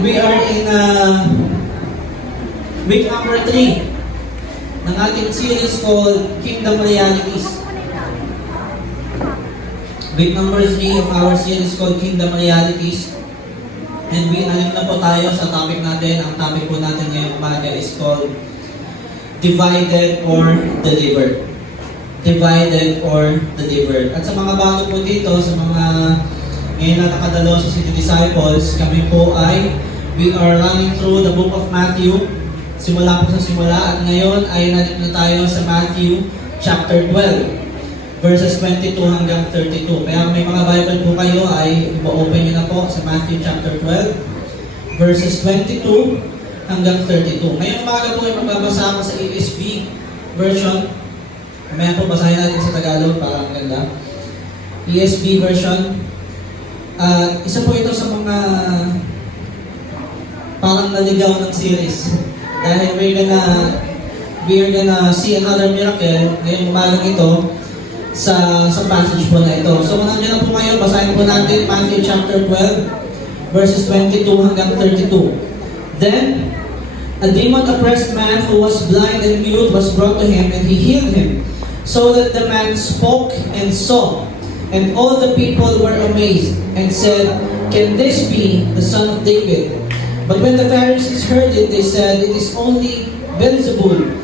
And we are in week number 3 ng ating series called Kingdom Realities. Week number 3 of our series called Kingdom Realities. And alim na po tayo sa topic natin. Ang topic po natin ngayong umaga is called Divided or Delivered. Divided or Delivered. At sa mga bago po dito, sa mga ngayon na nakadalo sa City Disciples, kami po we are running through the book of Matthew. Simula po sa simula at ngayon ay nandito na tayo sa Matthew chapter 12 verses 22 hanggang 32. Kaya kung may mga Bible po kayo ay ipo-open nyo na po sa Matthew chapter 12 verses 22 hanggang 32. Ngayong umaga po ay magbabasa ako sa ESV version. Mamaya po basahin natin sa Tagalog para ang ganda. ESV version. Isa po ito sa mga parang naligaw ng series. Dahil we are gonna see another miracle ngayong umagang ito sa passage po na ito. So kung nandiyan na po kayo, basahin po natin Matthew chapter 12 verses 22 hanggang 32. Then a demon-oppressed man who was blind and mute was brought to him, and he healed him, so that the man spoke and saw. And all the people were amazed and said, "Can this be the son of David?" But when the Pharisees heard it, they said, "It is only Beelzebul,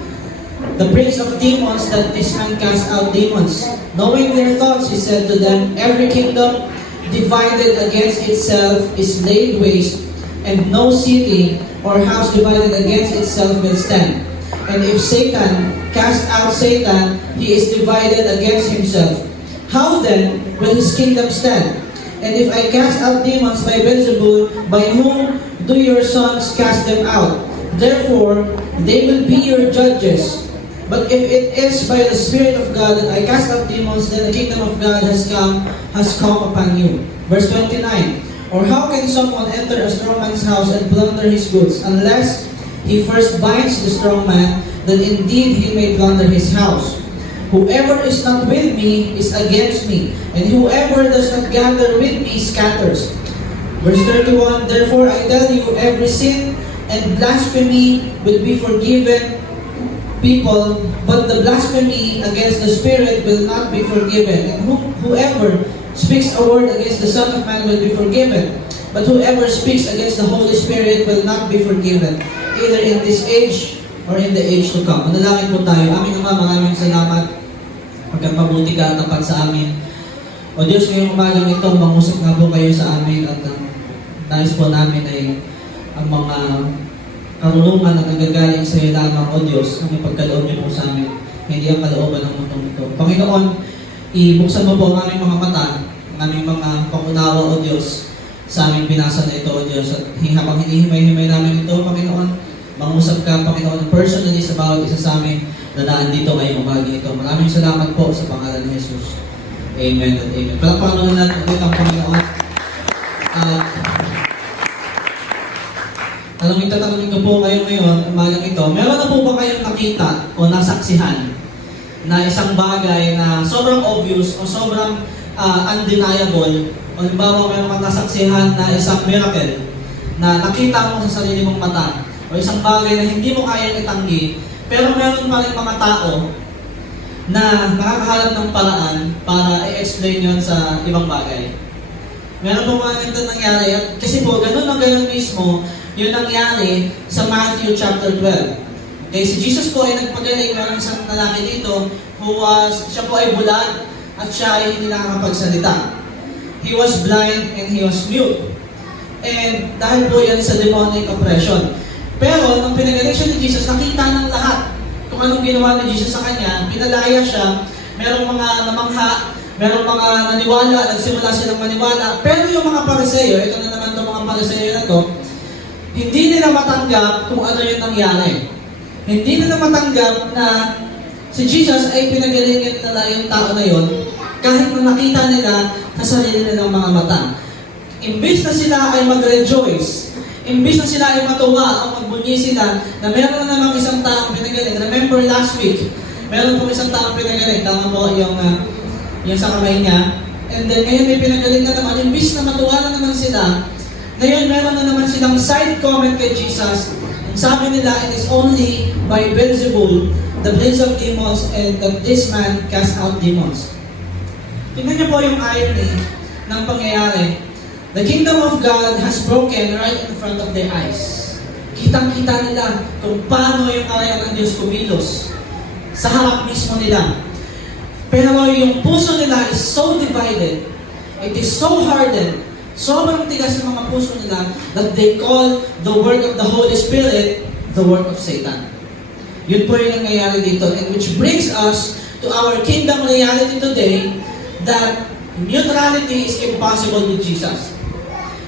the prince of demons, that this man casts out demons." Knowing their thoughts, he said to them, "Every kingdom divided against itself is laid waste, and no city or house divided against itself will stand. And if Satan cast out Satan, he is divided against himself. How then will his kingdom stand? And if I cast out demons by Beelzebul, by whom do your sons cast them out? Therefore, they will be your judges. But if it is by the Spirit of God that I cast out demons, then the kingdom of God has come upon you." Verse 29. "Or how can someone enter a strong man's house and plunder his goods, unless he first binds the strong man, that indeed he may plunder his house? Whoever is not with me is against me, and whoever does not gather with me scatters." Verse 31, "Therefore I tell you, every sin and blasphemy will be forgiven people, but the blasphemy against the Spirit will not be forgiven. And whoever speaks a word against the Son of Man will be forgiven, but whoever speaks against the Holy Spirit will not be forgiven, either in this age or in the age to come." Manalangin po tayo. Aming Ama, maraming salamat pagkat mabuti ka at tapat sa amin. O Diyos, ngayong umagang ito, mangusap nga po kayo sa amin at nais po namin ay ang mga karunungan na nagagaling sa iyo lamang, O Diyos, ang ipagkaloob niyo po sa amin, hindi ang kalooban ng mundong ito. Panginoon, ibuksan mo po ang aming mga mata, ang aming mga pangunawa, O Diyos, sa aming binasa na ito, O Diyos. At habang hinihimay-himay namin ito, Panginoon, mangusap ka, Panginoon, personally sa bawat isa sa amin na nandito ngayong umaga ito. Maraming salamat po sa pangalan ni Jesus. Amen at amen. Palakpakan na natin ulit ang Panginoon. Tatanungin ko po kayo ngayon, umagang ito, meron na po ba kayong nakita o nasaksihan na isang bagay na sobrang obvious o sobrang undeniable, o halimbawa meron kang nasaksihan na isang miracle na nakita mo sa sarili mong mata, o isang bagay na hindi mo kayang itanggi, pero meron pa rin mga tao na nakakahanap ng paraan para i-explain yun sa ibang bagay. Meron po mga ganito nangyari, at kasi po ganun mismo yun nangyari sa Matthew chapter 12. Okay, si Jesus po ay nagpagaling. Meron isang lalaki dito siya po ay bulag at siya ay hindi nakakapagsalita. He was blind and he was mute. And dahil po yan sa demonic oppression. Pero nung pinagaling siya ni Jesus, nakita ng lahat kung anong ginawa ni Jesus sa kanya. Pinalaya siya, merong mga namangha, merong mga naniwala, nagsimula silang maniwala. Pero yung mga Pariseo, ito na naman itong mga Pariseo na to, hindi nila matanggap kung ano yung nangyari. Hindi nila matanggap na si Jesus ay pinagalingin nila yung tao na yon kahit na nakita nila sa sarili nilang mga mata. Imbis na sila ay mag-rejoice, imbis na sila ay matuwa o magbunyi sila na meron na namang isang taong pinagaling. Remember last week, meron pong isang taong pinagaling. Tama po yung sa kamay niya. And then ngayon may pinagaling na naman. Imbis na matuwa na naman sila, ngayon meron na naman silang side comment kay Jesus. Ang sabi nila, it is only by Beelzebul, the prince of demons, and that this man cast out demons. Tingnan niyo po yung irony ng pangyayari. The kingdom of God has broken right in front of their eyes. Kitang-kita nila kung paano yung arayan ng Diyos kumilos sa harap mismo nila. Pero yung puso nila is so divided. It is so hardened. Sobrang tigas ng mga puso nila that they call the work of the Holy Spirit the work of Satan. Yun po yung nangyayari dito. And which brings us to our kingdom reality today that neutrality is impossible with Jesus.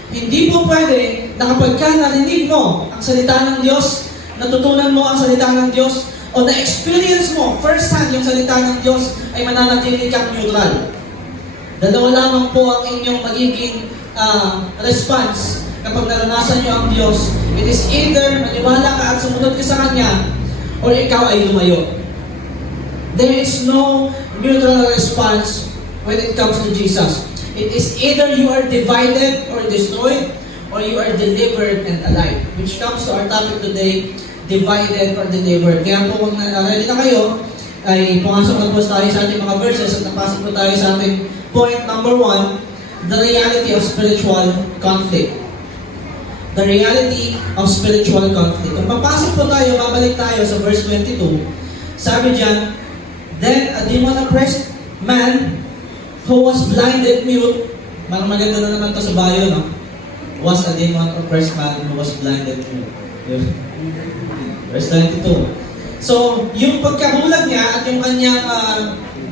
Hindi po pwede na kapag ka narinig mo ang salita ng Diyos, natutunan mo ang salita ng Diyos, o na-experience mo first hand yung salita ng Diyos, ay mananatili kang neutral. Dalawa lamang po ang inyong magiging response kapag naranasan nyo ang Diyos. It is either maniwala ka at sumunod ka sa Kanya, or ikaw ay lumayo. There is no neutral response when it comes to Jesus. It is either you are divided or destroyed, or you are delivered and alive. Which comes to our topic today, divided or delivered. Kaya po kung ready na kayo, ay pumasok na po tayo sa ating mga verses at napasok po tayo sa ating point number 1, the reality of spiritual conflict. The reality of spiritual conflict. Kung papasok po tayo, babalik tayo sa verse 22. Sabi diyan, then a demon-oppressed man who was blinded mute. Maganda na naman to sa bio, no? Was a demon-oppressed man who was blinded mute. Verse 22. So, yung pagkabulag niya at yung kanyang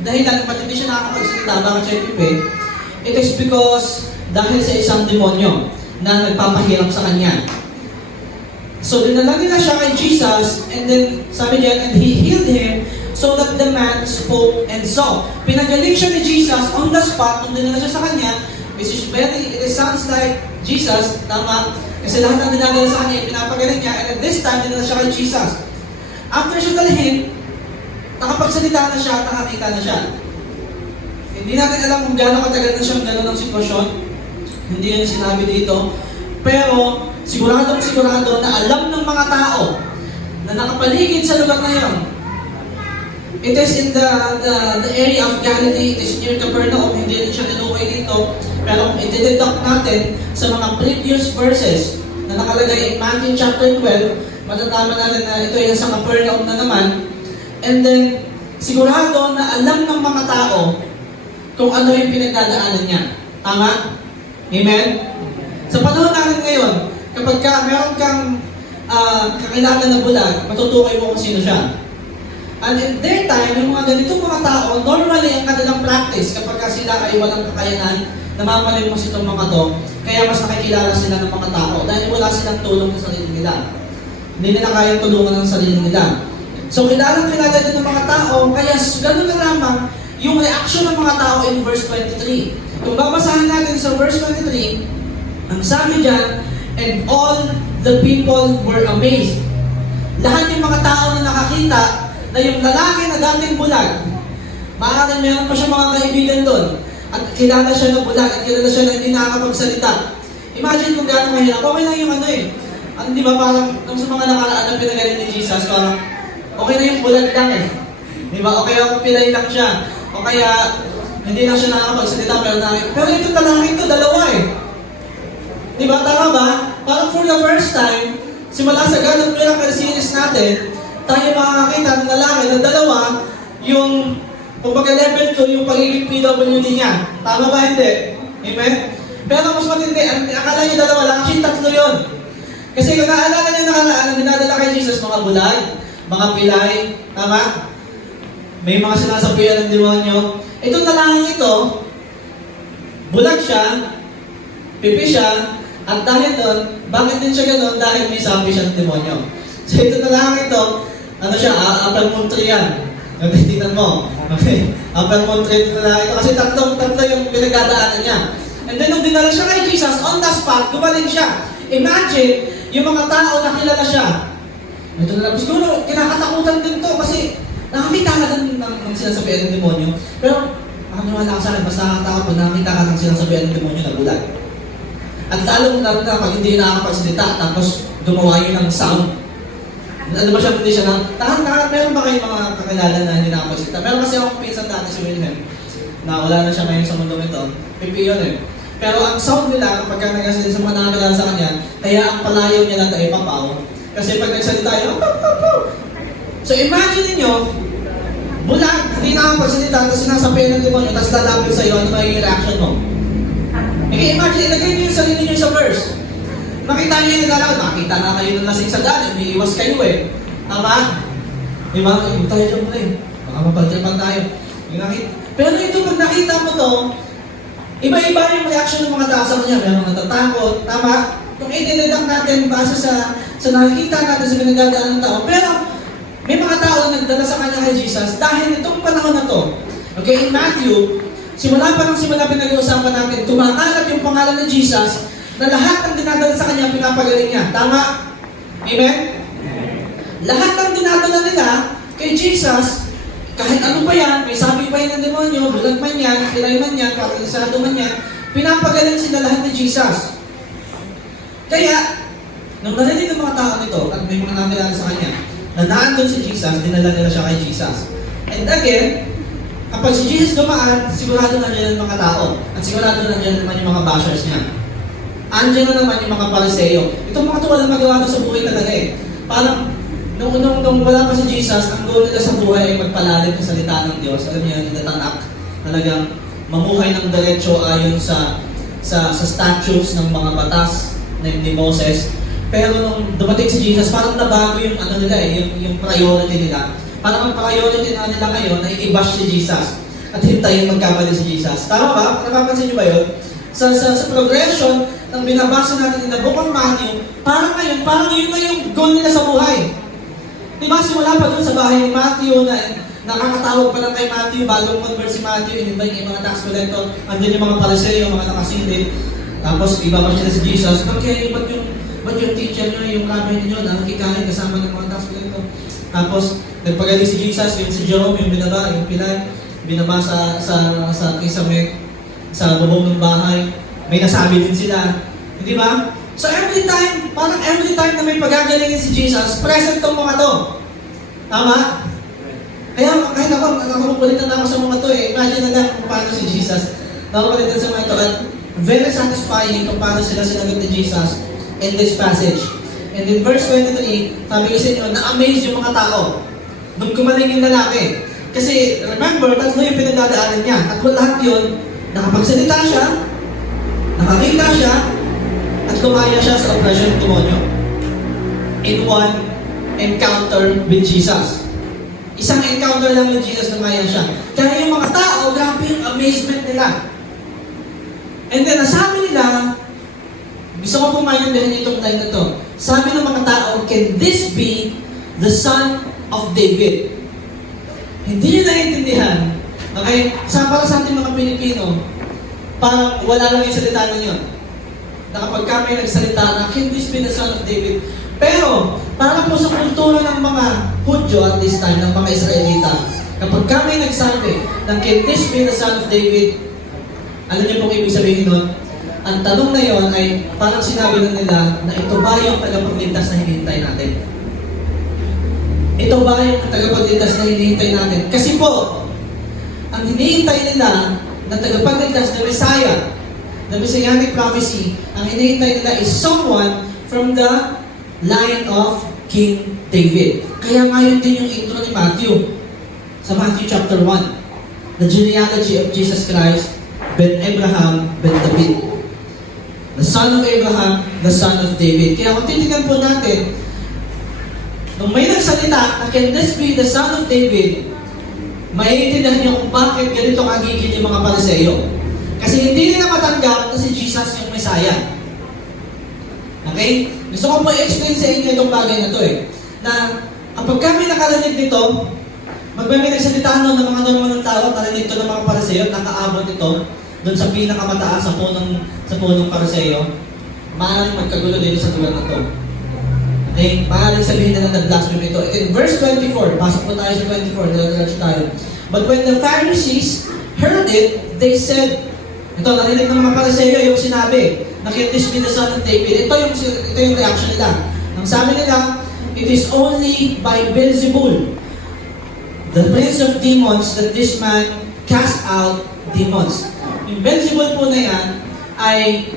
dahilan kung hindi siya nakakapagsalita, bakit siya ipipid, it is because dahil sa isang demonyo na nagpapahirap sa kanya. So, dinala nila siya kay Jesus, and then, sabi diyan, and He healed him so that the man spoke and saw. Pinagaling siya ni Jesus on the spot, nung dinala siya sa kanya, which is it sounds like Jesus, tama, kasi lahat ng dinadala sa kanya, pinapagaling niya, and at this time, dinala siya kay Jesus. After siya dalhin, nakapagsalita na siya at nakakita na siya. Hindi natin alam kung gaano katagal na siyang gano'n ng sitwasyon. Hindi yan sinabi dito. Pero, sigurado na alam ng mga tao na nakapaligid sa lugar na yun. It is in the area of Galilee. It is near Capernaum. Hindi rin siya nilukoy dito. Pero kung itideduct natin sa mga previous verses na nakalagay in Matthew chapter 12, matatama natin na ito ay sa Capernaum na naman. And then, sigurado na alam ng mga tao kung ano yung pinagdadaanan niya. Tama? Amen? Sa panahon natin ngayon, kapag meron kang kakilala na bulag, matutukoy mo kung sino siya. And in their time, yung mga ganitong mga tao, normally ang kanilang practice kapag sila ay walang kakayanan, namamalimos itong mga to, kaya mas nakikilala sila ng mga tao dahil wala silang tulong sa sarili nila. Hindi nila kayang tulungan ng sarili nila. So, kilala din ng mga tao, kaya gano'n na lamang yung reaction ng mga tao in verse 23. Kung babasahin natin sa verse 23, ang sabi dyan, and all the people were amazed. Lahat yung mga tao na nakakita na yung lalaki na dating bulag, maaaring meron pa siya mga kaibigan doon, at kilala siya na bulag, at kilala siya na hindi nakakapagsalita. Imagine kung gaano mahirap. Okay lang yung di ba parang sa mga nakaraan na pinagaling ni Jesus, parang okay na yung bulag lang eh. Di ba? Okay lang pilay lang siya. O kaya, hindi lang siya nakakapagsalita, pero ito lalaki ito, dalawa eh. Di ba? Tama ba? Parang for the first time, simula sa God of Miracle series natin, tayo makakakita ng lalaki na dalawa, yung kumbaga level 2, yung pagiging PWD niya. Tama ba? Hindi. Amen? Pero mas matindi, akala niyo dalawa lang, actually tatlo yun. Kasi kung naalala niyo nakaraan, ang dinadala kay Jesus, mga bulag, mga pilay, tama? May mga sinasabihan ng demonyo. Itong lalaki ito, bulag siya, pipi siya, at dahil doon, bakit din siya gano'n? Dahil may sabi siya ng demonyo. So ito lalaki ito, upper moon tree yan. Tingnan mo. Okay. Upper moon tree ito lalaki ito. Kasi tatlo yung pinagdadaanan niya. And then nung dinala siya kay Jesus, on the spot, gumaling siya. Imagine, yung mga tao nakilala siya. Ito na lang, siguro, kinakatakutan din to kasi nakakita ka din ng sinasabihan ng demonyo. Pero, wala ka sa akin, basta nakakatakot pag nakakita ka ng sinasabihan ng demonyo na bulag. At lalo na pag hindi nakakapagsalita, tapos gumawa yun ng sound. Ano ba siya, hindi siya meron ba kayong mga kakilala na hindi nakapagsalita? Meron kasi akong pinsan dati si Wilhelm, na wala na siya ngayon sa mundong ito, pipi yun eh. Pero ang sound nila, kapag nagsasalita sa mga nakakilala sa kanya, kaya ang palayaw niya lang ay papaw. Kasi pag nagsalita yun, so imagine niyo, bulag, hindi nakapagsalita, tapos sinasabihan ng demonyo, tapos lalapit sa'yo, ano magiging reaction mo? Okay, imagine, ilagay niyo yung sarili niyo sa verse. Makita niyo yung nilalakad, makita na kayo ng lasing sa daan, umiiwas kayo eh. Tama? Diba? Yung tayo dyan pala eh. Baka mapagtrapan tayo. Pero ito, pag nakita mo to, iba-iba yung reaction ng mga tao sa kanya. Merong natatakot. Tama? Kung i-deduct natin base sa nakikita natin sa pinagdadaan ng tao. Pero may mga tao na nagdala sa kanya kay Jesus dahil itong panahon na to. Okay, in Matthew, simula pinag-uusapan natin, kumakalat yung pangalan ng Jesus na lahat ng dinadala sa kanya, pinapagaling niya. Tama? Amen? Lahat ng dinadala nila kay Jesus, kahit ano pa yan, may sabi pa yan ng demonyo, bulag man yan, kilay man yan, paralisado man yan, pinapagaling sila lahat ni Jesus. Kaya, nung narinig ng mga tao nito, at may mga nakilala sa kanya, na naandun si Jesus, dinala nila siya kay Jesus. And again, kapag si Jesus dumaan, sigurado na dyan ang mga tao. At sigurado na dyan naman yung mga bashers niya. Andiyan na naman yung mga Pariseo. Itong mga ito walang magawa sa buhay talaga eh. Parang, nung wala pa si Jesus, ang goal nila sa buhay ay magpalalim sa salita ng Diyos. Alam niyo, natanak, talagang mamuhay ng diretso ayon sa statutes ng mga batas ni Moses. Pero nung dumating si Jesus, parang nabago yung ano nila eh, yung priority nila. Parang ang priority na nila ngayon ay i-bash si Jesus at hintayin magkamali si Jesus. Tama ba? Napapansin niyo ba yun? Sa progression ng binabasa natin in the book of Matthew, parang yun na yung goal nila sa buhay. Diba, simula pa dun sa bahay ni Matthew na nakakatawag pa lang kay Matthew, bagong convert si Matthew, iba yung mga tax collector, andun yung mga Pariseo, yung mga nakasilid. Tapos iba pa sila si Jesus, ba't yung teacher nyo, yung rabbi ninyo, nakikikain kasama ng mga tax collector. Tapos, nagpagaling si Jesus, yung si Jerome, yung binaba sa kisame, sa bubong ng bahay, may nasabi din sila. Hindi ba? So every time na may pagagalingin si Jesus, present tong mga to. Tama? Kaya kahit ako, nakukulitan na ako sa mga to eh. Imagine na lang kung paano si Jesus. Nakukulitan sa mga to. At very satisfying kung paano sila sinagot ni Jesus in this passage. And in verse 23, sabi ko sa inyo, na-amaze yung mga tao nung gumaling yung lalaki. Kasi remember, tatlo yung pinagdadaanan niya. At lahat yun, nakapagsalita siya, nakakita siya, at lumaya siya sa operasyon ng demonyo. In one encounter with Jesus. Isang encounter lang with Jesus, lumaya siya. Kaya yung mga tao, grabe yung amazement nila. And then, nasabi nila, gusto ko pumaintindihan itong line na to. Sabi ng mga tao, can this be the son of David? Hindi nyo naiintindihan. Okay? Para sa ating mga Pilipino, parang wala lang yung salita na yun. Na kapag kami nagsalita na, can this be the son of David? Pero, para po sa kultura ng mga Hudyo at this time, ng mga Israelita, kapag kami nagsabi ng can this be the son of David, alam niyo pong ibig sabihin nun? Ang tanong na yon ay parang sinabi na nila na ito ba yung tagapagligtas na hinihintay natin? Ito ba yung tagapagligtas na hinihintay natin? Kasi po, ang hinihintay nila na tagapagligtas na Messiah, the Messianic prophecy, ang hinihintay nila is someone from the line of King David. Kaya ngayon din yung intro ni Matthew, sa Matthew chapter 1, the genealogy of Jesus Christ, Ben Abraham, Ben David. The son of Abraham, the son of David. Kaya kung titignan po natin, nung may nagsalita na can this be the son of David, maiintindihan niyo kung bakit ganito kagigil yung mga Pariseo. Kasi hindi nila matanggap na si Jesus yung Messiah. Okay? Gusto ko po i-explain sa inyo itong bagay na to eh. Na kapag kami nakarinig nito, may nagsalita ng mga normal ng tao, narinig ito ng mga Pariseo, nakaabot ito doon sa pinakamataas sa punong Pariseo, maaaring magkagulo dito sa lugar na to. Okay? Maaaring sabihin na nag-blasphemy ito. In verse 24, pasok po tayo sa 24, nilagay tayo. But when the Pharisees heard it, they said, ito, narinig ng mga Pariseo yung sinabi na can this be the son of David? Ito yung reaction nila. Ang sabi nila, it is only by Beelzebul, the prince of demons, that this man cast out demons. Yung Beelzebul po na yan ay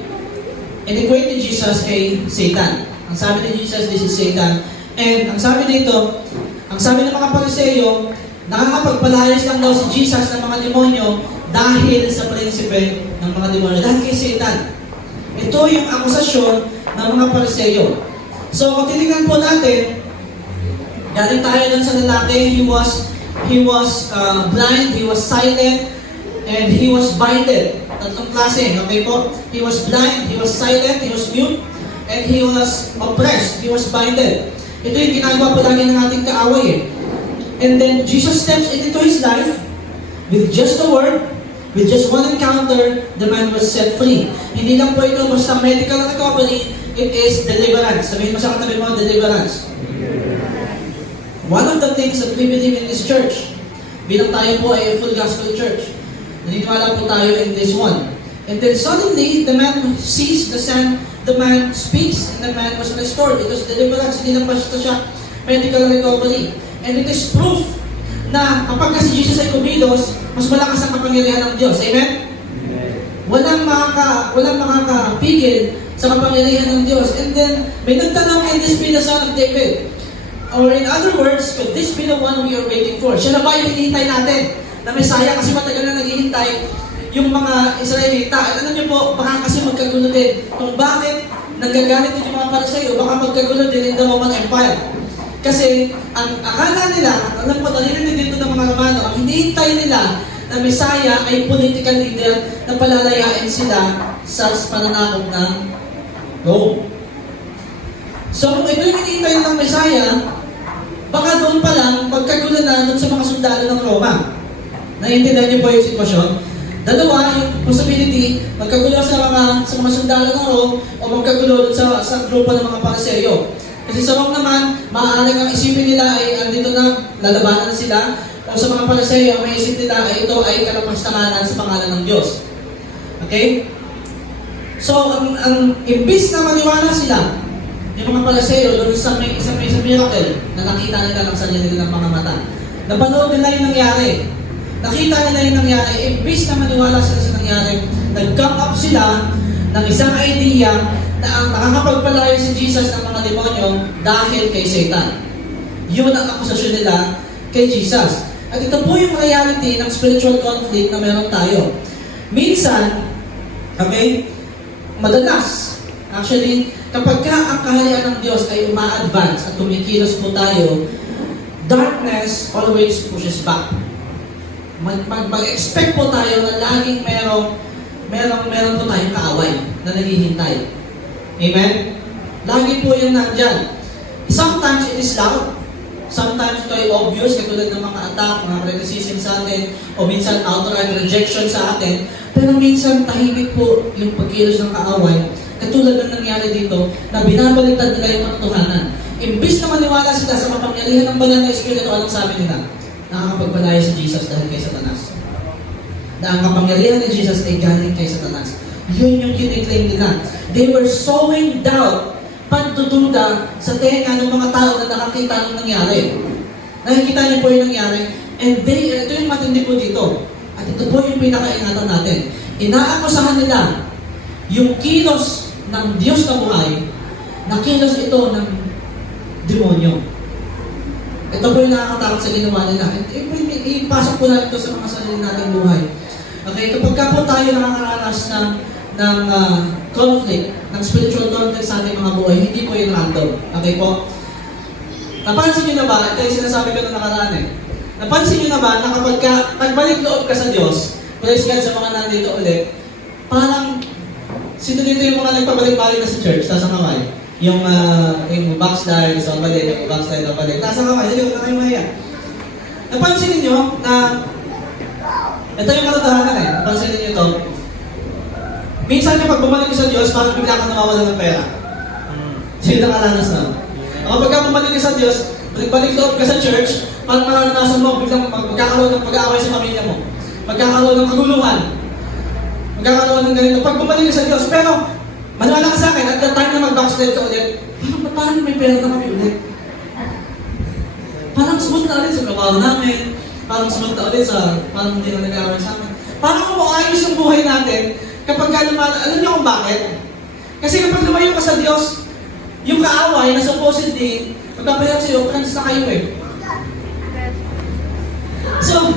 in-equate ni Jesus kay Satan. Ang sabi ni Jesus, this is Satan. And ang sabi dito, ang sabi ng mga Pariseyo, nakakapagpalayas lang daw si Jesus ng mga demonyo dahil sa prinsipe ng mga demonyo, dahil kay Satan. Ito yung akusasyon ng mga Pariseyo. So, kung titignan po natin, galing tayo dun sa lalaki, he was blind, he was silent, and he was binded. Tatlong klase, okay po? He was blind, he was silent, he was mute, and he was oppressed, he was binded. Ito yung ginagawa po lagi ng ating kaaway eh. And then, Jesus steps into his life with just a word, with just one encounter, the man was set free. Hindi lang po ito basta medical recovery, it is deliverance. Sabihin mo sa katabi mo, deliverance. One of the things that we believe in this church, bilang tayo po ay a full gospel church, naniniwala po tayo in this one. And then suddenly, the man sees the sun, the man speaks, and the man was restored. It was deliverance, hindi lang basta siya medical recovery. And it is proof na kapag si Jesus ay kumilos, mas malakas ang kapangyarihan ng Diyos. Amen? Walang makakapigil sa kapangyarihan ng Diyos. And then, may nagtanong, can this be the son of David? Or in other words, could this be the one we are waiting for? Siya na ba yung hinihintay natin? Na Messiah, kasi matagal na naghihintay yung mga Israelita. At alam niyo po, baka kasi magkagulo din. Kung bakit nagagalit yung mga Pariseyo, baka magkagulo din in the Roman Empire. Kasi ang akala nila, at alam ko, narinig dito ng mga Romano, ang hinihintay nila na Messiah ay political leader na palalayain sila sa pananakop ng Rome. So kung ito yung hinihintay ng Messiah, baka doon pa lang magkagulo na doon sa mga sundalo ng Roma. Naiintindihan niyo po yung sitwasyon? Dalawa, yung possibility, magkagulo sa mga sundalo ng Rome o magkagulo doon sa grupo ng mga Pariseyo. Kasi sa Rome naman, maaaring ang isipin nila ay andito na, lalabanan sila. O sa mga Pariseyo, ang may isip nila ay ito ay kalapastanganan sa pangalan ng Diyos. Okay? So, imbis na maniwala sila, yung mga Pariseyo, doon sa miracle na nakita nila ng sarili nilang mga mata. Napanood nila yung nangyari. Nakita nila yung nangyari. Imbis na maniwala sila sa nangyari, nag-come up sila ng isang idea na ang nakakapagpalayo si Jesus ng mga demonyo dahil kay Satan. Yun ang akusasyon nila kay Jesus. At ito po yung reality ng spiritual conflict na meron tayo. Minsan, okay, madalas, actually, kapag ang kaharian ng Diyos ay uma-advance at tumikilos po tayo, darkness always pushes back. Mag-expect po tayo na laging meron po tayong kaaway na naghihintay. Amen? Lagi po yung nandyan. Sometimes it is loud. Sometimes ito ay obvious, katulad ng mga attack, mga criticism sa atin, o minsan outright rejection sa atin. Pero minsan tahimik po yung pagkilos ng kaaway, katulad ng nangyari dito, na binabaliktad nila yung katotohanan. Imbis na maniwala sila sa mapangyarihan ng banal na Espiritu, anong sabi nila? Nakakapagpalaya si Jesus dahil kay Satanas. Na ang kapangyarihan ni Jesus ay galing kay Satanas. Yun yung kiniklaim nila. They were sowing doubt, pagdududa sa tenga ng mga tao na nakakita ng nangyari. Nakikita niyo po yung nangyari, and ito yung matindi po dito. At ito po yung pinakaingatan natin. Inaakusahan nila yung kilos ng Diyos na buhay, na kilos ito ng demonyo. Ito po yung nakakatakot sa ginawa nila. Ipasok po natin ito sa mga sarili nating buhay. Okay, kapag ka po tayo nakakaranas ng conflict, ng spiritual conflict sa ating mga buhay, hindi po yun random. Okay po? Napansin nyo na ba, ito yung sinasabi ko na nakaraan eh. Napansin nyo na ba na kapag ka nagbalik loob ka sa Diyos, praise God sa mga nandito ulit, parang sino dito yung mga nagpabalik-balik na sa church, nasa kamay? Yung backslide, sa balik, yung backslide na balik, nasa kamay, yun na kayo mahiya. Napansin niyo na ito yung katotohanan eh. Napansin niyo ito. Minsan kapag bumalik ka sa Diyos, parang bigla ka nawawala ng pera. Sino nakaranas na? Kapag ka bumalik ka sa Diyos, balik loob ka sa church, parang maranasan mo, biglang magkakaroon ng pag-aaway sa pamilya mo. Magkakaroon ng kaguluhan. Magkakaroon ng ganito. Pag bumalik ka sa Diyos, pero Maniwala ka sa akin, at the time na mag-backslide ka ulit, parang may pera na kami ulit. Parang smooth na ulit sa trabaho namin, parang smooth na ulit sa, parang hindi na nag-aaway sa amin. Parang kumuayos yung buhay natin kapag alam niyo kung bakit? Kasi kapag lumayo ka sa Diyos, yung kaaway na supposedly, magpapahirap sa'yo, friends na kayo eh. So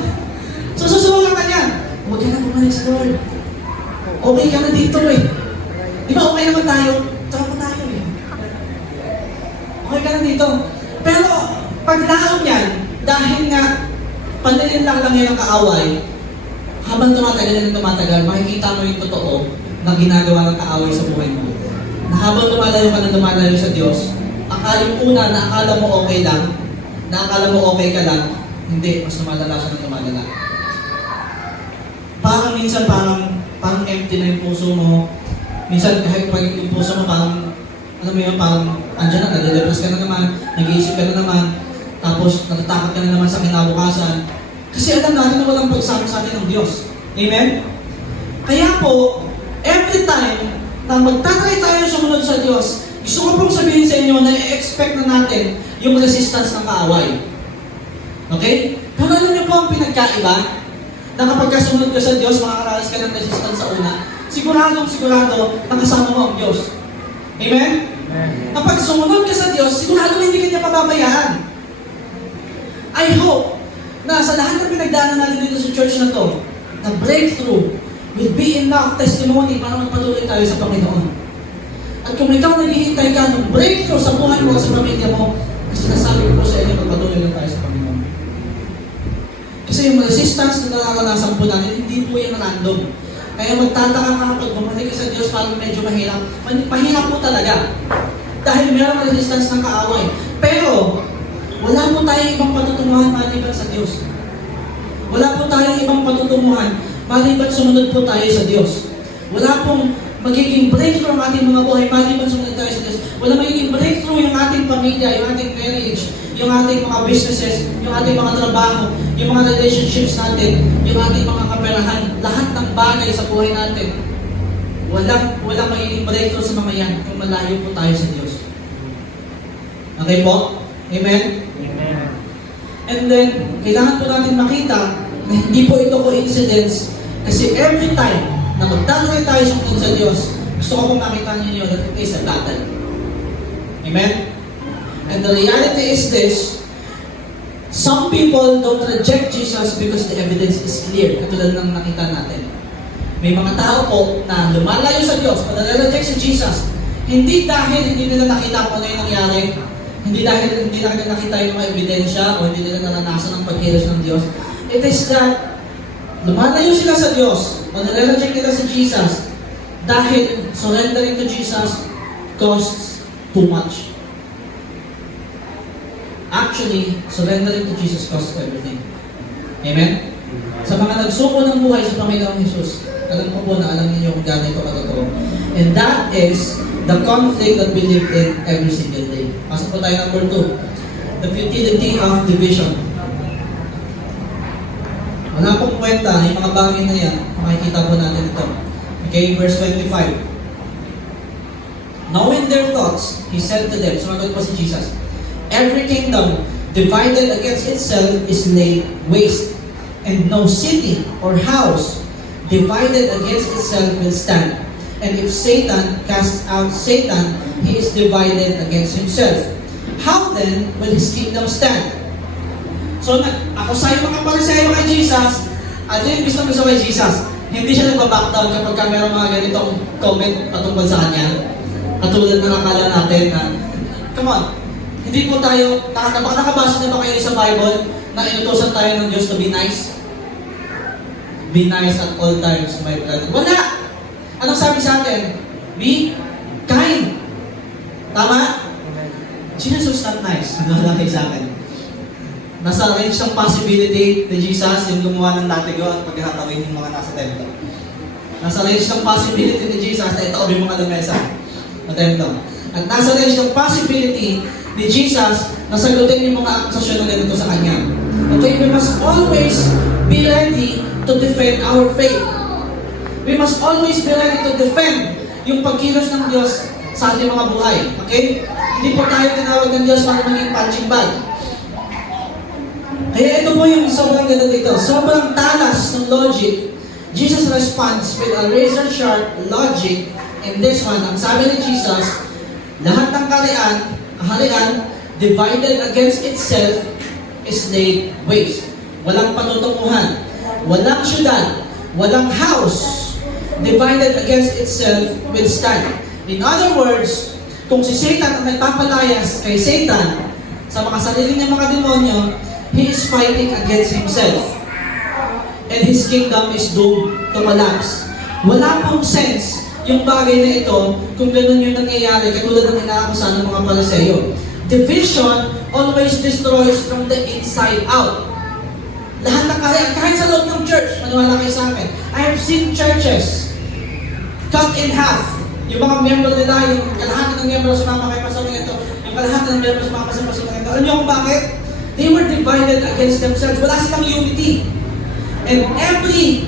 susurugan ka niyan. Huwag ka na bumalik sa Lord. Okay ka na dito eh. Di ba okay naman tayo? Tropa tayo eh. Okay ka na dito. Pero paglaon yan, dahil nga panlilinlang lang yan ang kaaway, habang tumatagal, makikita mo yung totoo na ginagawa ng kaaway sa buhay mo. Na habang lumalayo sa Diyos, yung una na akala mo okay lang, na akala mo okay ka lang, hindi, mas lumalala siya ng lumalala. Parang minsan parang empty na yung puso mo. Minsan kahit pag yung puso mo parang, alam mo yun, parang andyan na, nade-depress ka na naman, nag-iisip ka na naman, tapos natatakot ka na naman sa kinabukasan. Kasi alam natin na walang pagsama sa atin ng Diyos. Amen? Kaya po, every time na magtatry tayo sumunod sa Diyos, gusto ko pong sabihin sa inyo na i-expect na natin yung resistance ng kaaway. Okay? Pero alam niyo po ang pinagkaiba na kapag kasunod ka sa Diyos, makakaranas ka ng resistance sa una, sigurado nakasama mo ang Diyos. Amen? Kapag sumunod ka sa Diyos, sigurado hindi ka niya pababayaan. I hope na sa lahat ng pinagdaanan natin dito sa church na to, na breakthrough will be enough testimony para magpatuloy tayo sa Panginoon. At kung ikaw naghihintay ka ng breakthrough sa buhay mo sa pamilya mo, sinasabi ko po sa inyo, magpatuloy lang tayo sa Panginoon. Kasi yung resistance na nararanasan po natin, hindi po yan random. Kaya magtataka ka kapag bumalik ka sa Diyos, parang medyo mahirap. Mahirap po talaga. Dahil mayroong resistance ng kaaway. Pero, wala po tayong ibang patutunguhan maliban sa Diyos. Wala po tayong ibang patutunguhan maliban sumunod po tayo sa Diyos. Wala pong magiging breakthrough ang ating mga buhay maliban sumunod tayo sa Diyos. Wala magiging breakthrough yung ating pamilya, yung ating marriage, yung ating mga businesses, yung ating mga trabaho, yung mga relationships natin, yung ating mga kaperahan, lahat ng bagay sa buhay natin. Walang magiging breakthrough sa mga yan kung malayo po tayo sa Diyos. Okay po? Amen? Amen. And then, kailangan po natin makita na hindi po ito coincidence kasi every time na magtatry tayo sumunod sa Diyos, gusto ko pong makita ninyo that it is a battle. Amen? And the reality is this, some people don't reject Jesus because the evidence is clear, katulad ng nakita natin. May mga tao po na lumalayo sa Diyos, o nare-reject si Jesus, hindi dahil hindi nila nakita kung ano yung nangyari, hindi dahil hindi na nakita yung mga ebidensya o hindi nila naranasan ang pagkilos ng Diyos. It is that lumalayo sila sa Diyos o nare-reject nila si Jesus dahil surrendering to Jesus costs too much. Actually, surrendering to Jesus costs everything. Amen? Sa mga nagsuko ng buhay sa Panginoong Jesus, alam ko po na alam niyo kung gano'n ito katotoo. And that is the conflict that we live in every single day. Pasok po tayo number 2. The futility of division. Wala pong kwenta, yung mga bagay na yan, makikita po natin ito. Okay, verse 25. Knowing their thoughts, He said to them, sumagot po si Jesus, every kingdom divided against itself is laid waste, and no city or house divided against itself will stand. And if Satan casts out Satan, he is divided against himself. How then will his kingdom stand? So, ako sa'yo mga pariseyo kay Jesus, ano yung gusto mo sa kay Jesus? Hindi siya nagbaback down kapag ka mayroong mga ganitong comment patungkol sa kanya. Katulad na nakala natin na, come on, hindi po tayo, nakabasa na ba kayo sa Bible na inutusan tayo ng Diyos to be nice? Be nice at all times, my brother. Wala! Anong sabi sa atin? Be kind. Tama? Jesus was not nice. Ano lang kayo sa akin? Nasa range ng possibility ni Jesus yung gumawa ng latigo at paghatawin yung mga nasa templo. Nasa range ng possibility ni Jesus na itaob yung mga lamesa na templo. At nasa range ng possibility ni Jesus na sagutin yung mga akusasyon na ganito sa Kanya. Okay, we must always be ready to defend our faith. We must always be ready to defend yung pagkilos ng Diyos sa ating mga buhay. Okay? Hindi po tayo tinawag ng Diyos para maging punching bag. Kaya ito po yung sobrang ganda dito. Sobrang talas ng logic. Jesus responds with a razor-sharp logic. In this one, ang sabi ni Jesus, lahat ng kaharian, divided against itself, is laid waste. Walang patutunguhan. Walang syudad. Walang house. Divided against itself will stand. In other words, kung si Satan ang nagpapalayas kay Satan sa mga sarili ng mga demonyo, he is fighting against himself. And his kingdom is doomed to collapse. Wala pong sense yung bagay na ito kung ganun yung nangyayari katulad ng inaakusahan ng mga Pariseo. Division always destroys from the inside out. Lahat ng kahit sa loob ng church, maniwala kayo sa akin, I have seen churches cut in half. Yung mga member nila, yung kalahati ng member sumama kay Pastor ito, yung kalahati ng member sumama sa Pastor ito. Alam niyo kung bakit? They were divided against themselves. Wala silang unity. And every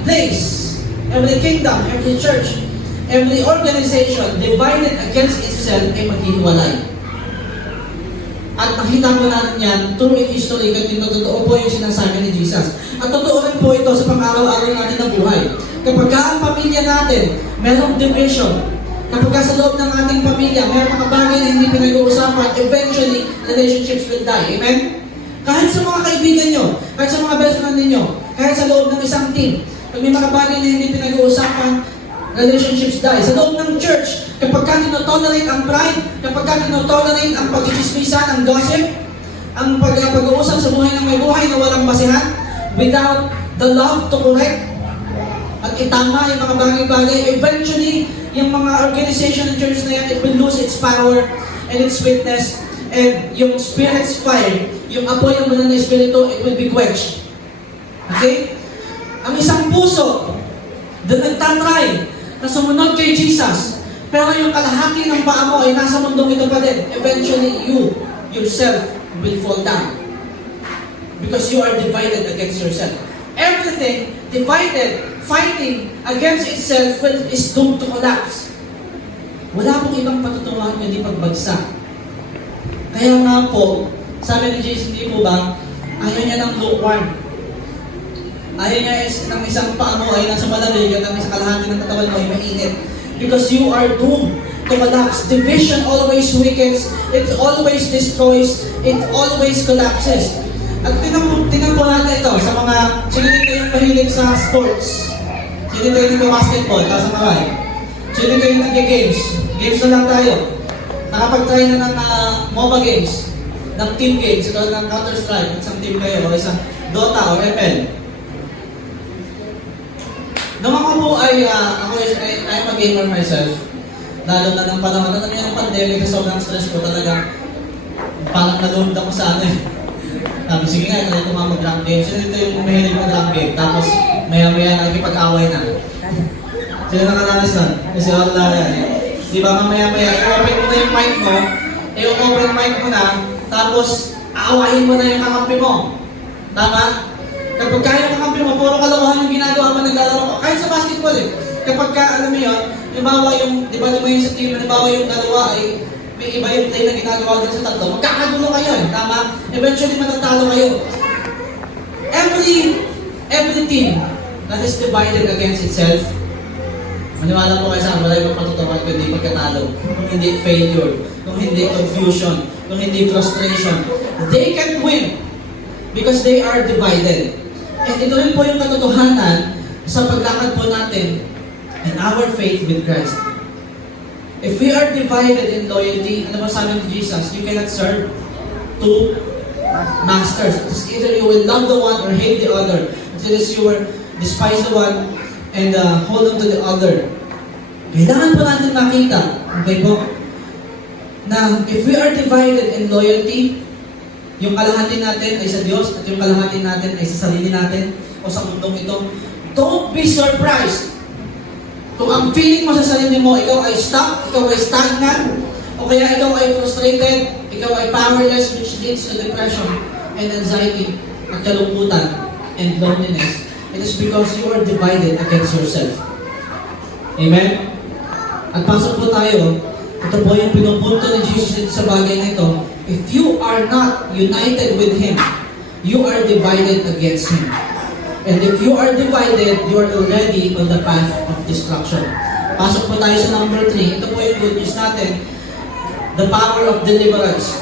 place, every kingdom, every church, every organization divided against itself ay maghihiwalay. At nakita po natin yan through in history kasi totoo po yung sinasabi ni Jesus. At totoo rin po ito sa pang-araw-araw natin na buhay. Kapag ang pamilya natin, merong division. Kapag sa loob ng ating pamilya, merong mga bagay na hindi pinag-uusapan, eventually, relationships will die. Amen? Kahit sa mga kaibigan nyo, kahit sa mga best friend ninyo, kahit sa loob ng isang team, pag may mga bagay na hindi pinag-uusapan, relationships die. Sa loob ng church, kapag ka tinotolerate ang pride, kapag ka tinotolerate ang pagchichismisan, ang gossip, ang pag-uusap sa buhay ng may buhay na walang basihan, without the love to correct, at itama yung mga bagay-bagay, eventually, yung mga organization ng church na yan, it will lose its power and its witness, and yung Spirit's fire, yung apoy ng banal na Espiritu, it will be quenched. Okay? Ang isang puso, na nagtatry na sumunod kay Jesus, pero yung kalahati ng paa mo ay nasa mundong ito pa din, eventually you, yourself, will fall down. Because you are divided against yourself. Everything divided, fighting against itself is doomed to collapse. Wala pong ibang patutunguhan kundi pagbagsak. Kaya nga po, sabi ni Jesus, hindi po ba, ayaw niya ng lukewarm. Ayaw niya ng isang paa mo ay nasa malamig at ang isang kalahati ng katawan mo ay mainit. Because you are doomed to collapse. Division always weakens, it always destroys, it always collapses. At tingnan po natin ito sa mga, sino dito yung mahilig sa sports? Sino dito yung basketball? Tasa kamay. Sino dito yung nag-games? Games na lang tayo. Nakapag-try na ng MOBA games, ng team games, ito ng Counter-Strike, isang team kayo, o isang Dota o FL. Nung ako po I'm a gamer myself, lalo na ng panahon na yung pandemic, sobrang stress ko talaga, parang nalulod ako sa ano eh. Sabi, sige nga, ito mga mag-rank game. Sino dito yung mahilig mag-rank game? Tapos, maya-maya nakikipag-away na. Sino nakaranas nun? Kasi wala yan. Di ba, mamaya-maya, i-open mo na yung mic mo, i-open mic mo na, tapos, aawahin mo na yung kakampi mo. Tama? Kapag kaya yung kakampi mo, puro kalokohan yung ginagawa mo, naglalaro ko. Kahit sa basketball eh. Kapag ka, alam mo yun, di ba yung sa team, yung dalawa ay, may iba yung play na ginagawa din sa tatlo, magkakagulo kayo eh, tama? Eventually matatalo kayo. Every team that is divided against itself, maniwala po kayo sa wala yung patutukan kung hindi pagkatalo, kung hindi failure, kung hindi confusion, kung hindi frustration. They can win because they are divided. And ito rin po yung katotohanan sa paglakad po natin in our faith with Christ. If we are divided in loyalty, ano ba sabi ni Jesus? You cannot serve two masters. It's either you will love the one or hate the other. It is you will despise the one and hold on to the other. Kailangan po natin makita, okay po, na if we are divided in loyalty, yung kalahati natin ay sa Diyos at yung kalahati natin ay sa sarili natin o sa mundong ito, don't be surprised kung ang feeling mo sa sarili mo, ikaw ay stuck, ikaw ay stagnant, o kaya ikaw ay frustrated, ikaw ay powerless, which leads to depression and anxiety at kalungkutan and loneliness. It is because you are divided against yourself. Amen? At pasok po tayo, ito po yung pinupunto ni Jesus sa bagay na ito. If you are not united with Him, you are divided against Him. And if you are divided, you are already on the path of destruction. Pasok po tayo sa number 3. Ito po yung good news natin. The power of deliverance.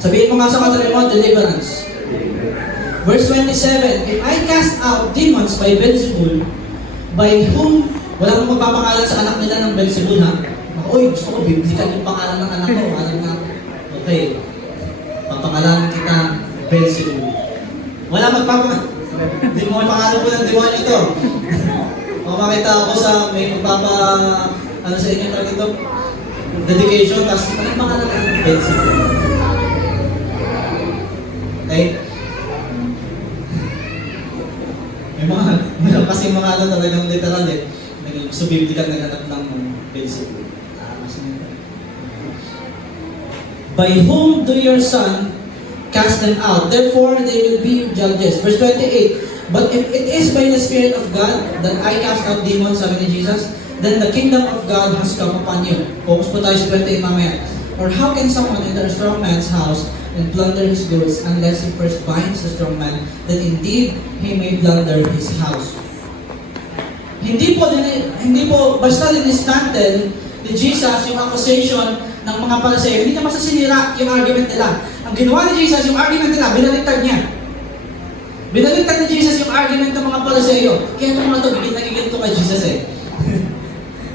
Sabihin mo nga sa katabi mo, deliverance. Verse 27, if I cast out demons by Beelzebul, by whom, wala mong magpapangalan sa anak nila ng Beelzebul, ha? Uy, gusto ko, biblikan yung pangalan ng anak ko. Alam nga, okay, papangalanan kita, Beelzebul. Wala magpapangalan. Hindi mo pangalan po ng demonyo ito. O makita ako sa may ano sa inyo talaga ito? Dedication, tapos anong pangalan ng Beelzebul? Okay? May kasi mga ano talagang literal eh. So, biblical naganap ng Beelzebul. By whom do your son cast them out? Therefore, they will be judges. Verse 28, but if it is by the Spirit of God that I cast out demons, sabi ni Jesus, then the kingdom of God has come upon you. Focus po tayo sa 28 mamaya. Or how can someone enter a strong man's house and plunder his goods unless he first binds the strong man, that indeed he may plunder his house? Hindi po basta dinismantle ni Jesus yung accusation ng mga Pariseo. Hindi niya masasinira yung argument nila. Ang ginawa ni Jesus, yung argument nila, binaliktad niya. Binaliktad ni Jesus yung argument ng mga Pariseo. Kaya itong mga ito, nagigil ito kay Jesus eh.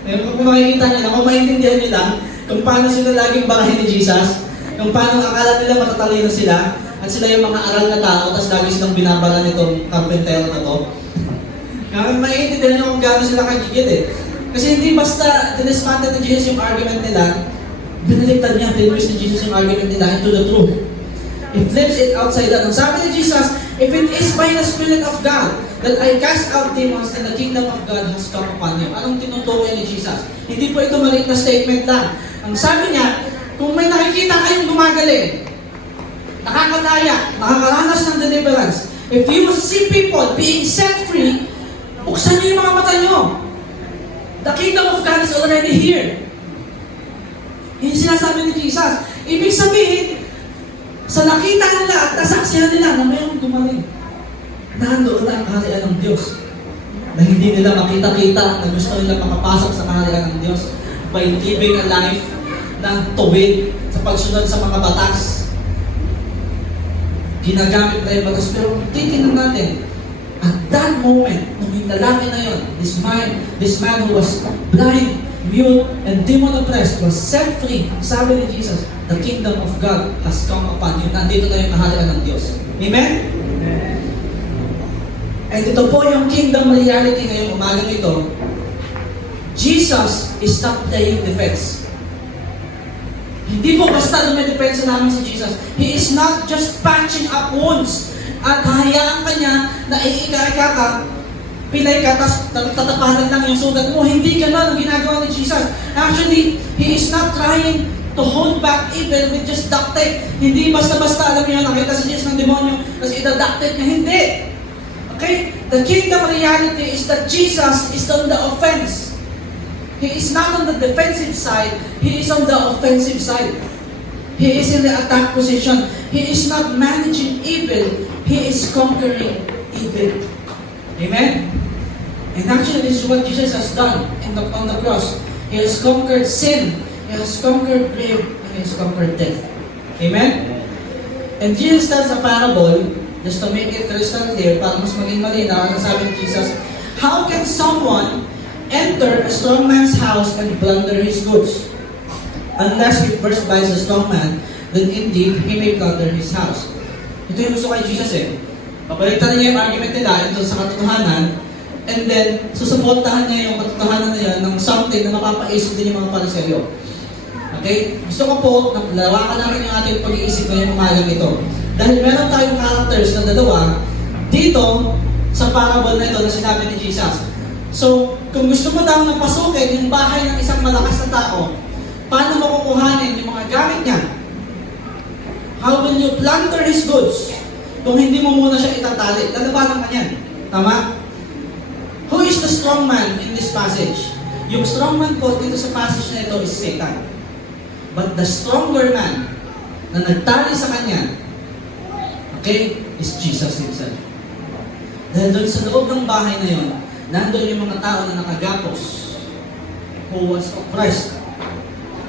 Kung makikita nila, kung maintindihan nila, kung paano sila laging barahin ni Jesus, kung paano akala nila matatalino sila, at sila yung mga aral na tao, tapos lagi silang binabara nitong karpentero na to. Kaya maintindihan nyo kung gano'n sila kagigit eh. Kasi hindi basta dinismantle ni Jesus yung argument nila, binaliktad niya, tinwist ni Jesus yung argument nila into the truth. He flips it outside down. Ang sabi ni Jesus, if it is by the Spirit of God that I cast out demons and the kingdom of God has come upon you. Anong tinutukoy ni Jesus? Hindi po ito maliit na statement lang. Ang sabi niya, kung may nakikita kayong gumagaling, nakakataya, nakakaranas ng deliverance, if you see people being set free, buksan niyo yung mga mata niyo. The kingdom of God is already here. Yung sinasabi ni Jesus. Ibig sabihin, sa nakita nila at nasaksihan nila na mayroong gumaling, nandoon na ang kaharian ng Diyos. Na hindi nila makita-kita na gusto nila makapasok sa kaharian ng Diyos by living a life ng tuwid sa pagsunod sa mga batas. Ginagamit na yung batas. Pero titignan natin, at that moment, nung yung lalaki na yun, this man who was blind, mute, and demon-oppressed was set free. Sabi ni Jesus, the kingdom of God has come upon you. Nandito na yung kaharian ng Diyos. Amen? Amen. And ito po yung kingdom reality ngayong umagang ito. Jesus is not playing defense. Hindi po basta dumidepensa namin si Jesus. He is not just patching up wounds at hahayaan ka niya na iika-ika ka, pilay ka, tapos tatapanan lang yung sugat mo. Hindi ganun ang ginagawa ni Jesus. Actually, He is not trying to hold back evil with just duct tape. Hindi basta-basta, alam niyo, nakita si Jesus ng demonyo, tapos ida-duct tape niya. Hindi. Okay? The kingdom reality is that Jesus is on the offense. He is not on the defensive side, He is on the offensive side. He is in the attack position. He is not managing evil, He is conquering evil. Amen? And actually, this is what Jesus has done on the cross. He has conquered sin, He has conquered grave, and He has conquered death. Amen? And Jesus tells a parable, just to make it crystal clear, para mas maging malinaw, ang sabi ni Jesus, how can someone enter a strong man's house and plunder his goods? Unless he first binds a strong man, then indeed he may plunder his house. Ito yung gusto kay Jesus eh. Papalitan niya yung argument nila ito sa katotohanan, and then susuportahan niya yung katotohanan niya ng something na mapapaisip din yung mga Pariseo. Okay? Gusto ko po, lawakan namin yung ating pag-iisip ngayong umagang ito. Dahil meron tayong characters na dalawa dito sa parable na ito na sinabi ni Jesus. So, kung gusto mo daw na pasukin yung bahay ng isang malakas na tao, paano mo kukuhanin yung mga gamit niya? How will you plunder his goods? Kung hindi mo muna siya itatali, lalabanan ka niyan. Tama? Who is the strong man in this passage? Yung strong man po dito sa passage na ito is Satan. But the stronger man na nagtali sa kanya, okay, is Jesus himself. Dahil doon sa loob ng bahay na yun, nandun yung mga tao na nakagapos, who was oppressed,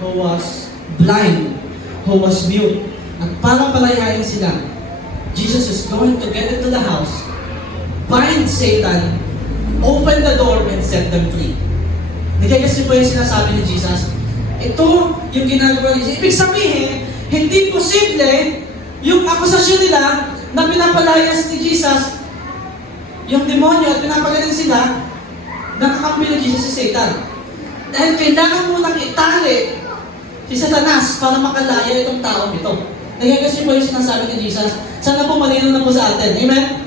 who was blind, who was mute. At para palayain sila, Jesus is going to get into the house, bind Satan, open the door, and set them free. Nagkagas niyo po yung sinasabi ni Jesus. Ito yung ginagawa niya. Ibig sabihin, hindi posible yung akusasyon nila na pinapalayas ni Jesus yung demonyo at pinapagaling sila, nakakampi ni Jesus si Satan. Dahil kailangan mo nang itali si Satanas para makalaya itong taong ito. Nagkagas niyo po yung sinasabi ni Jesus. Sana po malinaw na po sa atin. Amen?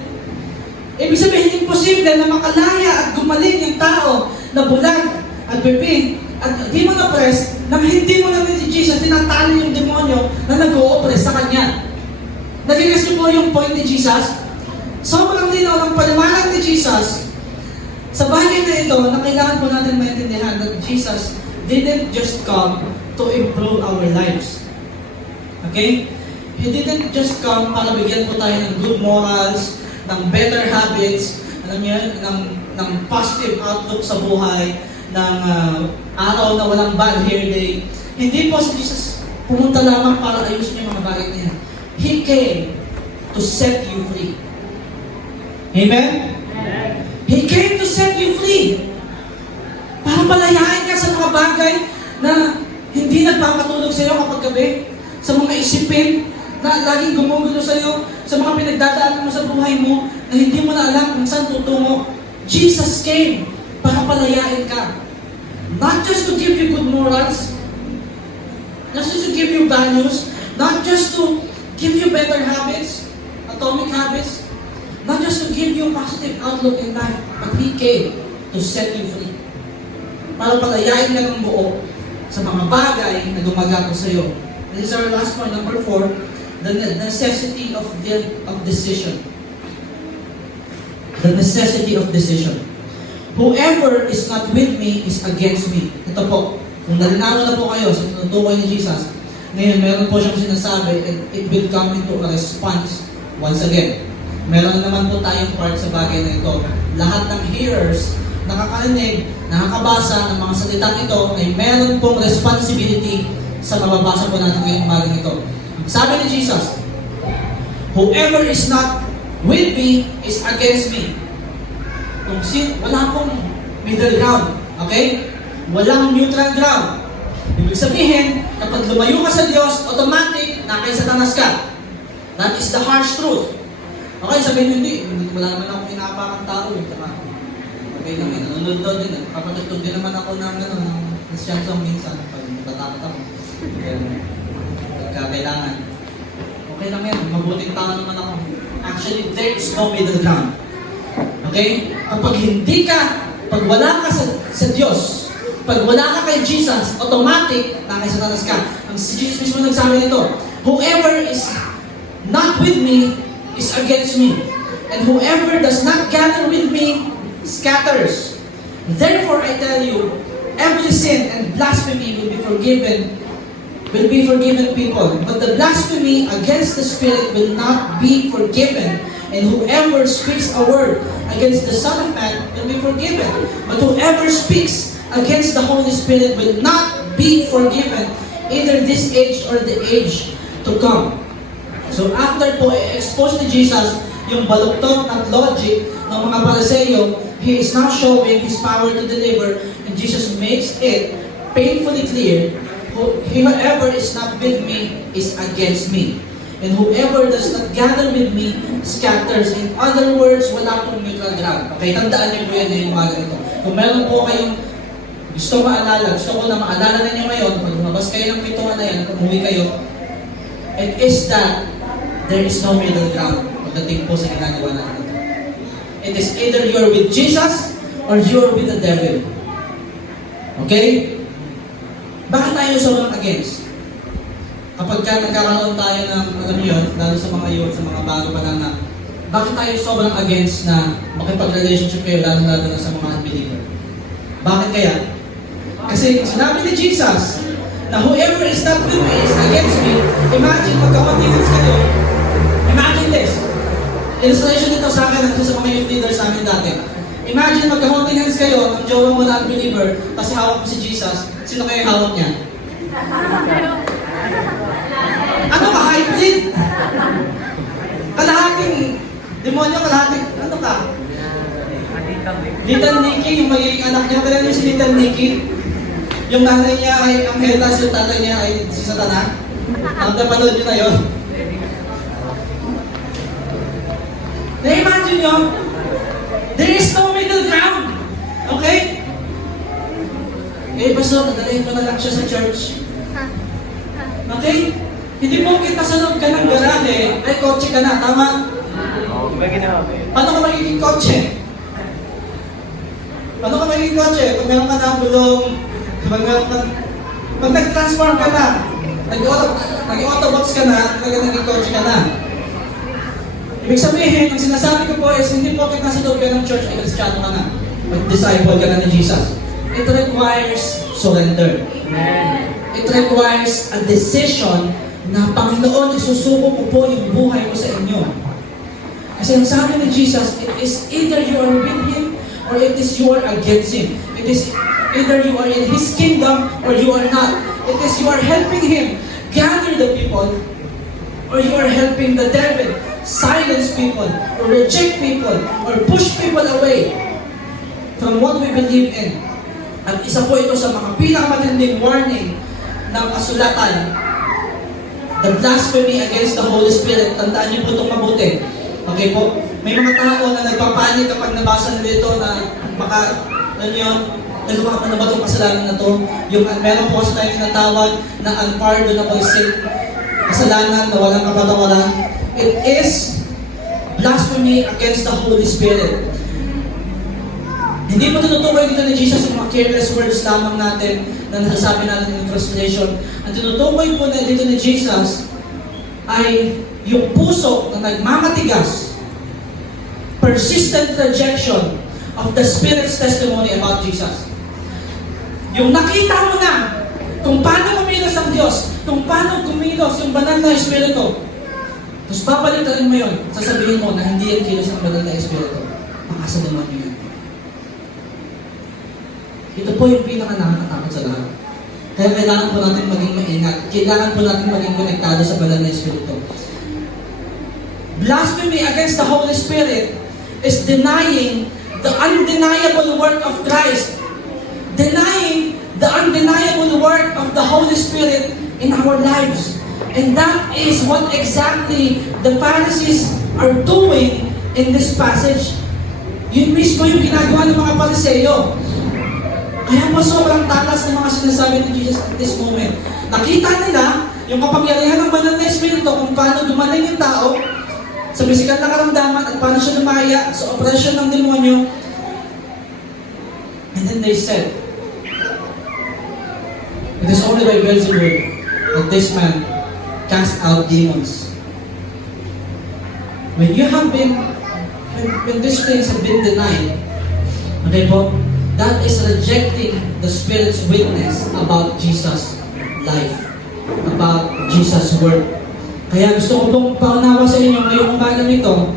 Ibig sabihin, imposible na makalaya at gumaling yung tao na bulag at bibig at demon oppressed nang hindi mo na ni Jesus tinatali yung demonyo na nag-o-oppress sa kanya. Nagiging po yung point ni Jesus. Sobrang linaw ng paliwanag ni Jesus sa bagay na ito na kailangan po natin maintindihan that Jesus didn't just come to improve our lives. Okay? He didn't just come para bigyan po tayo ng good morals, ng better habits, alam niyo, ng positive outlook sa buhay, ng araw na walang bad hair day. Hindi po si Jesus pumunta lamang para ayusin yung mga bagay niya. He came to set you free. Amen? He came to set you free. Para palayain ka sa mga bagay na hindi nagpapatulog sa iyo kapag gabi, sa mga isipin na laging gumugulo sa iyo, sa mga pinagdadaanan mo sa buhay mo na hindi mo na alam kung saan tutungo. Jesus came para palayain ka. Not just to give you good morals, not just to give you values, not just to give you better habits, atomic habits, not just to give you a positive outlook in life, but He came to set you free. Para palayain ka ng buo sa mga bagay na gumagapo sa iyo. This is our last point, number 4, the necessity of decision. The necessity of decision. Whoever is not with me is against me. Ito po, kung nalinawan na po kayo sa tinutukoy ni Jesus, ngayon meron po siyang sinasabi and it will come into a response once again. Meron naman po tayong part sa bagay na ito. Lahat ng hearers, nakakarinig, nakakabasa ng mga salitang ito ay meron pong responsibility sa mababasa po natin ngayong umagang ito. Sabi ni Jesus, whoever is not with me is against me. Wala pong middle ground. Okay? Walang neutral ground. Ibig sabihin, kapag lumayo ka sa Diyos, automatic, nakay Satanas ka. That is the harsh truth. Okay, sabihin hindi. Wala naman akong inaapakan tao. Okay lang yun. Nanonood din. Kapatutog din naman ako ng Christian minsan. Pag natatakot ako. Kailangan. Okay lang yan. Mabuting tao naman ako. Actually, there is no middle ground. Okay? Kapag hindi ka, pag wala ka sa Diyos, pag wala ka kay Jesus, automatic, nakay Satanas ka. Ang si Jesus mismo nagsabi nito, whoever is not with me is against me. And whoever does not gather with me scatters. Therefore, I tell you, every sin and blasphemy will be forgiven people. But the blasphemy against the Spirit will not be forgiven. And whoever speaks a word against the Son of Man will be forgiven. But whoever speaks against the Holy Spirit will not be forgiven, either this age or the age to come. So after po expose ni Jesus yung baluktot at logic ng mga Pariseo, He is now showing His power to deliver, and Jesus makes it painfully clear, whoever is not with me is against me. And whoever does not gather with me scatters. In other words, wala pong neutral ground. Okay, tandaan niyo po yan yung umaga ito. Kung meron po kayong gusto ko na maalala ninyo ngayon, pag lumabas kayo ng pintuan na yan, umuwi kayo, it is that there is no middle ground pagdating po sa ginagawa natin ito. It is either you're with Jesus or you're with the devil. Okay? Bakit tayo sobrang against? Kapag nagkakaroon tayo ng, alam yun, lalo sa mga youth, sa mga bago pa lang na, bakit tayo sobrang against na makipag-relationship kayo, lalo na sa mga unbeliever? Bakit kaya? Kasi sinabi ni Jesus, na whoever is not with me is against me. Imagine, magka-continuance kayo. Imagine this. Illustration nito sa akin, nandito sa mga youth leader sa amin dati. Imagine, magka-holding hands kayo, ang jowa mo na unbeliever, kasi hawak mo si Jesus, sino kayo hawak niya? Ano ka, hybrid? Kalahating demonyo, kalahating, ano ka? Little Nicky, yung magiging anak niya, kailan niyo si Little Nicky? Yung nanay niya ay ang Helas, yung tatay niya ay si Satanas. Ang napanood niyo na yun. Na-imagine nyo, there is no middle ground. Okay? Eh, Pastor, nadalayin ko na lang siya sa church. Okay? Hindi mo kita sunod ka ng garahe, ay kotse ka na, tama? Paano ka magiging kotse? Paano ka magiging kotse? Kung meron ka na bulong, pag nag-transform ka na, nag-autobox ka na, naging kotse ka na. Ibig sabihin, ang sinasabi ko po is, hindi po kita sa loob ng church, ay Kristiyano ka na. Mag-disciple ka na ni Jesus. It requires surrender. It requires a decision na, Panginoon, isusuko ko po yung buhay ko sa inyo. Kasi ang sabi ni Jesus, it is either you are with Him or it is you are against Him. It is either you are in His kingdom or you are not. It is you are helping Him gather the people or you are helping the devil silence people or reject people or push people away from what we believe in. At isa po ito sa mga pinakamatinding warning ng kasulatan, the blasphemy against the Holy Spirit. Tandaan niyo po itong mabuti. Okay po? May mga tao na nagpapanik kapag nabasa nila ito na ano yun, nagawa ko na ba itong kasalanan na to? Yung meron po kasi tayong tinatawag na unpardonable sin. Kasalanan na walang kapatawaran. It is blasphemy against the Holy Spirit. Hindi mo tinutukoy dito ni Jesus yung mga careless words lamang natin na nasasabi natin in frustration. Ang tinutukoy po na dito ni Jesus ay yung puso na nagmamatigas, persistent rejection of the Spirit's testimony about Jesus. Yung nakita mo na kung paano kumilos ang Diyos, kung paano kumilos yung banal na Espiritu, tapos papalitan mo yun, sasabihin mo na hindi yan kilos ng banal na Espiritu. Makasa naman yun. Ito po yung pinaka-nakakatakot sa lahat. Kaya kailangan po natin maging maingat. Kailangan po natin maging konektado sa banal na Espiritu. Blasphemy against the Holy Spirit is denying the undeniable work of Christ. Denying the undeniable work of the Holy Spirit in our lives. And that is what exactly the Pharisees are doing in this passage. Yun mismo yung ginagawa ng mga Pariseyo. Kaya po sobrang talas ng mga sinasabi ni Jesus at this moment. Nakita nila yung kapangyarihan ng banal na Espiritu kung paano gumaling yung tao sa pisikal na karamdaman at paano siya lumaya sa operasyon ng demonyo. And then they said, it is only by Beelzebub that this man cast out demons. When you have been, when these things have been denied, okay po, that is rejecting the Spirit's witness about Jesus' life, about Jesus' word. Kaya gusto ko pong paunawa sa inyo ngayong umaga nito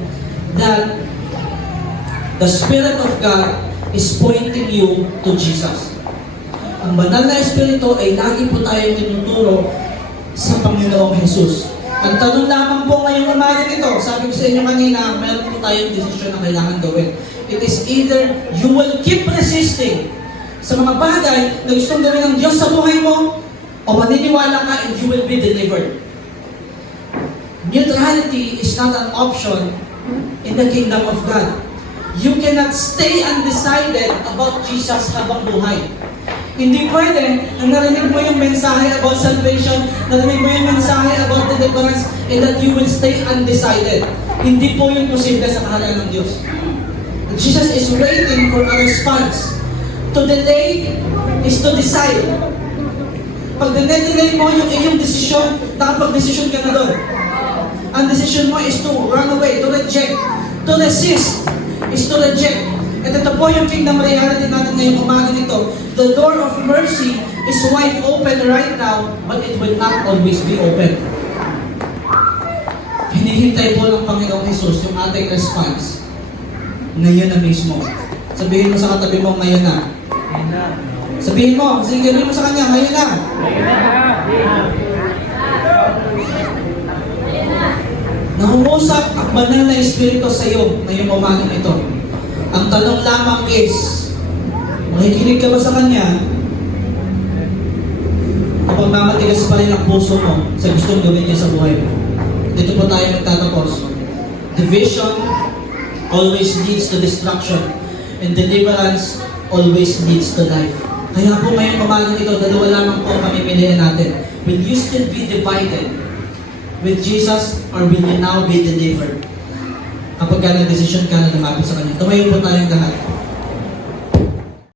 that the Spirit of God is pointing you to Jesus. Ang banal na Espiritu ay lagi po tayong tinuturo sa Panginoong Jesus. Ang tanong lamang po ngayong umaga nito, sabi ko sa inyo kanina, meron po tayong desisyon na kailangan gawin. It is either you will keep resisting sa mga bagay na gustong gawin ng Diyos sa buhay mo, o maniniwala ka and you will be delivered. Neutrality is not an option in the kingdom of God. You cannot stay undecided about Jesus habang buhay. Hindi pwede na narinig mo yung mensahe about salvation, narinig mo yung mensahe about deliverance, and that you will stay undecided. Hindi po yun posible sa kaharian ng Diyos. Jesus is waiting for a response. To delay is to decide. Pag dinelay mo yung iyong desisyon, nakapag-desisyon ka na doon. Ang decision mo is to run away, to reject. To resist is to reject. At ito po yung kingdom reality natin ngayong umaga nito. The door of mercy is wide open right now, but it will not always be open. Hinihintay po ng Panginoong Jesus yung ating response. Ngayon na mismo. Sabihin mo sa katabi mo, ngayon na. Sabihin mo, sabihin mo sa kanya, ngayon na. Nangungusap ang banal na Espiritu sa iyo ngayong umaga ito. Ang tanong lamang is, makikinig ka ba sa Kanya? O magmamatigas pa rin ang puso mo sa gustong gawin niya sa buhay mo? Dito po tayo magtatapos. Division always leads to destruction, and deliverance always leads to life. Kaya po ngayong umaga ito, dalawa lamang po ang pamimilihan natin. Will you still be divided with Jesus, or will you now be delivered? Kapag ka nag-decision ka na lumapit sa Kanya. Tumayo po tayong lahat.